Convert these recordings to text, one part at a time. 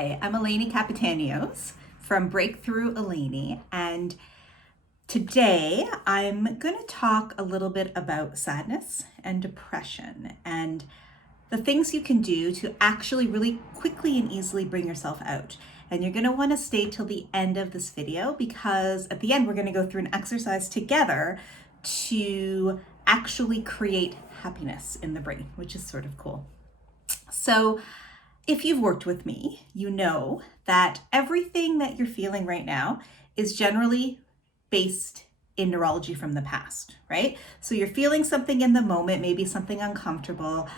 Hi, I'm Eleni Capitanios from Breakthrough Eleni, and today I'm going to talk a little bit about sadness and depression and the things you can do to actually really quickly and easily bring yourself out. And you're going to want to stay till the end of this video because at the end we're going to go through an exercise together to actually create happiness in the brain, which is sort of cool. So, if you've worked with me, you know that everything that you're feeling right now is generally based in neurology from the past, right? So you're feeling something in the moment, maybe something uncomfortable,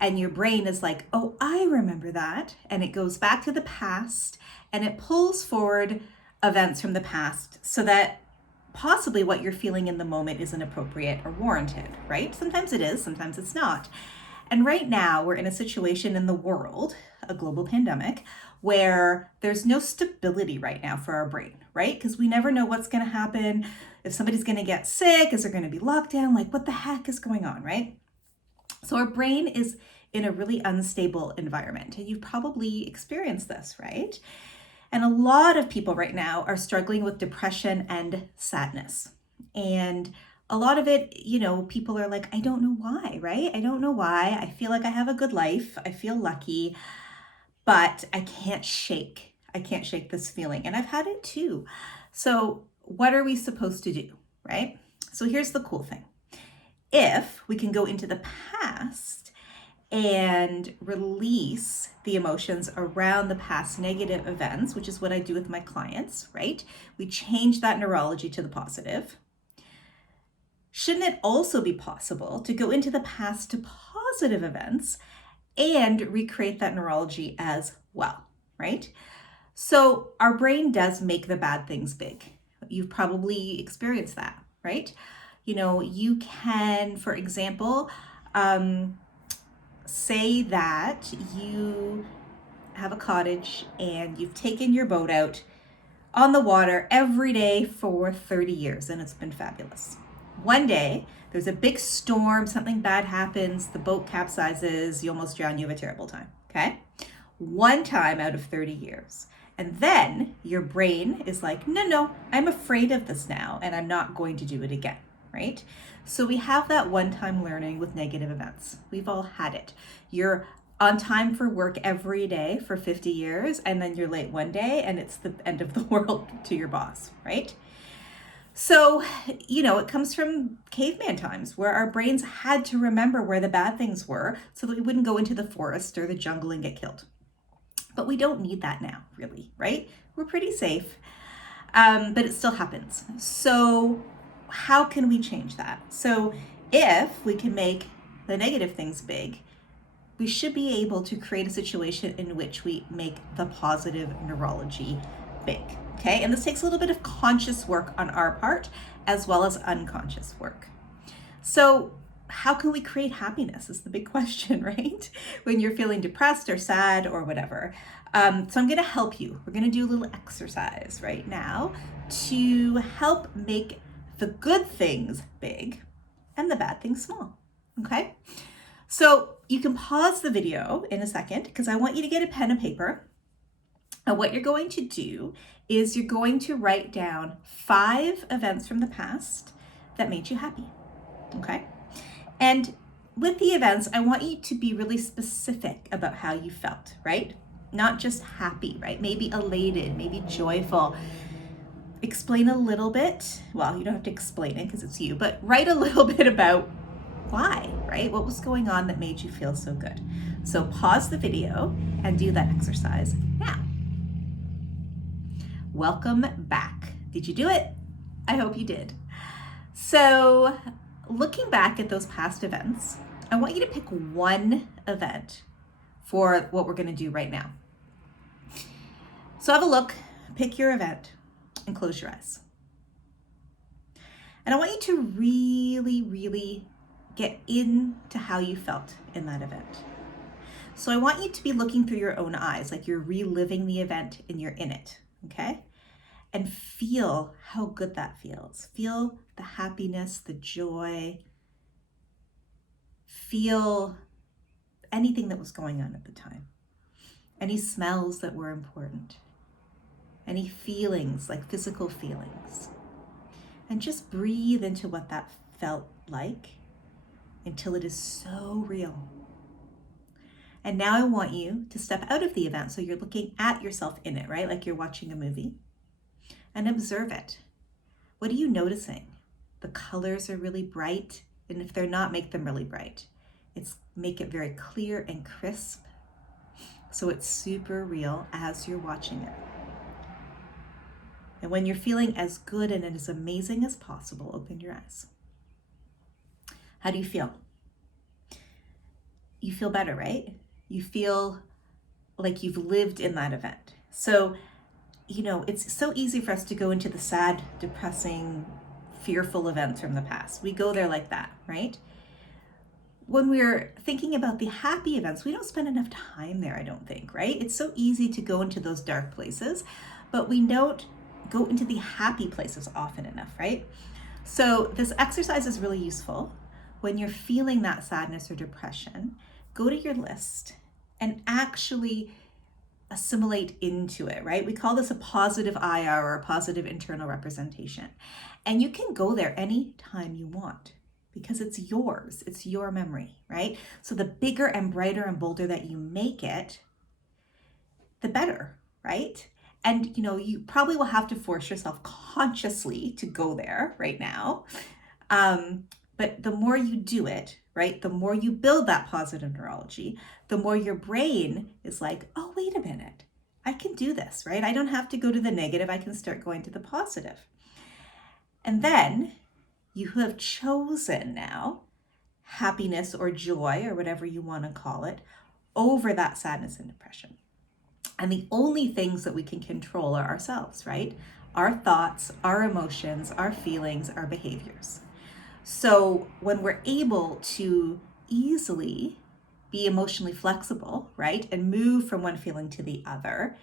and your brain is like, oh, I remember that. And it goes back to the past and it pulls forward events from the past so that possibly what you're feeling in the moment isn't appropriate or warranted, right? Sometimes it is, sometimes it's not. And right now, we're in a situation in the world, a global pandemic, where there's no stability right now for our brain, right? Because we never know what's going to happen. If somebody's going to get sick, is there going to be lockdown? Like, what the heck is going on, right? So our brain is in a really unstable environment. And you've probably experienced this, right? And a lot of people right now are struggling with depression and sadness. And a lot of it, people are like, I don't know why, right? I don't know why. I feel like I have a good life. I feel lucky, but I can't shake this feeling. And I've had it too. So what are we supposed to do, right? So here's the cool thing. If we can go into the past and release the emotions around the past negative events, which is what I do with my clients, right? We change that neurology to the positive. Shouldn't it also be possible to go into the past to positive events and recreate that neurology as well, right? So our brain does make the bad things big. You've probably experienced that, right? You can, for example, say that you have a cottage and you've taken your boat out on the water every day for 30 years and it's been fabulous. One day, there's a big storm, something bad happens, the boat capsizes, you almost drown, you have a terrible time, okay? One time out of 30 years. And then your brain is like, no, I'm afraid of this now and I'm not going to do it again, right? So we have that one-time learning with negative events. We've all had it. You're on time for work every day for 50 years and then you're late one day and it's the end of the world to your boss, right? So, it comes from caveman times where our brains had to remember where the bad things were so that we wouldn't go into the forest or the jungle and get killed. But we don't need that now, really, right? We're pretty safe, but it still happens. So how can we change that? So if we can make the negative things big, we should be able to create a situation in which we make the positive neurology big, okay? And this takes a little bit of conscious work on our part as well as unconscious work. So how can we create happiness is the big question, right? When you're feeling depressed or sad or whatever. So I'm gonna help you. We're gonna do a little exercise right now to help make the good things big and the bad things small, okay? So you can pause the video in a second because I want you to get a pen and paper. And what you're going to do is you're going to write down 5 events from the past that made you happy, okay? And with the events, I want you to be really specific about how you felt, right? Not just happy, right? Maybe elated, maybe joyful. Explain a little bit. Well, you don't have to explain it because it's you, but write a little bit about why, right? What was going on that made you feel so good? So pause the video and do that exercise now. Welcome back. Did you do it? I hope you did. So looking back at those past events, I want you to pick one event for what we're going to do right now. So have a look, pick your event, and close your eyes. And I want you to really, really get into how you felt in that event. So I want you to be looking through your own eyes, like you're reliving the event and you're in it, okay? And feel how good that feels. Feel the happiness, the joy. Feel anything that was going on at the time. Any smells that were important? Any feelings, like physical feelings? And just breathe into what that felt like until it is so real. And now I want you to step out of the event. So you're looking at yourself in it, right? Like you're watching a movie, and observe it. What are you noticing? The colors are really bright. And if they're not, make them really bright. Make it very clear and crisp. So it's super real as you're watching it. And when you're feeling as good and as amazing as possible, open your eyes. How do you feel? You feel better, right? You feel like you've lived in that event. So, it's so easy for us to go into the sad, depressing, fearful events from the past. We go there like that, right? When we're thinking about the happy events, we don't spend enough time there, I don't think, right? It's so easy to go into those dark places, but we don't go into the happy places often enough, right? So this exercise is really useful. When you're feeling that sadness or depression, go to your list and actually assimilate into it, right? We call this a positive IR, or a positive internal representation. And you can go there anytime you want because it's yours, it's your memory, right? So the bigger and brighter and bolder that you make it, the better, right? And you probably will have to force yourself consciously to go there right now. But the more you do it, right, the more you build that positive neurology, the more your brain is like, oh, wait a minute, I can do this, right? I don't have to go to the negative. I can start going to the positive. And then you have chosen now happiness or joy or whatever you want to call it over that sadness and depression. And the only things that we can control are ourselves, right? Our thoughts, our emotions, our feelings, our behaviors. So when we're able to easily be emotionally flexible, right, and move from one feeling to the other,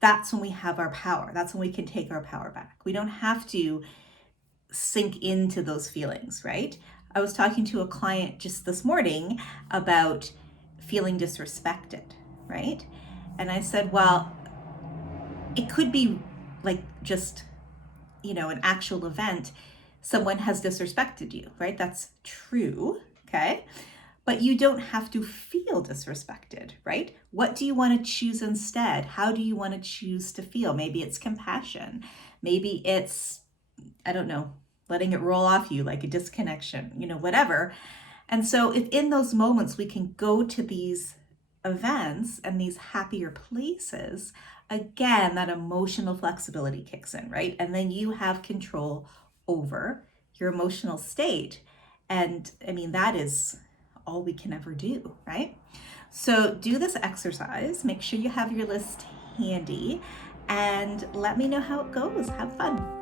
that's when we have our power. That's when we can take our power back. We don't have to sink into those feelings, right? I was talking to a client just this morning about feeling disrespected, right? And I said, well, it could be like just, an actual event. Someone has disrespected you, right? That's true, okay? But you don't have to feel disrespected, right? What do you want to choose instead? How do you want to choose to feel? Maybe it's compassion. Maybe it's, I don't know, letting it roll off you like a disconnection, whatever. And so if in those moments we can go to these events and these happier places, again, that emotional flexibility kicks in, right? And then you have control over your emotional state. And that is all we can ever do, right? So do this exercise. Make sure you have your list handy and let me know how it goes. Have fun.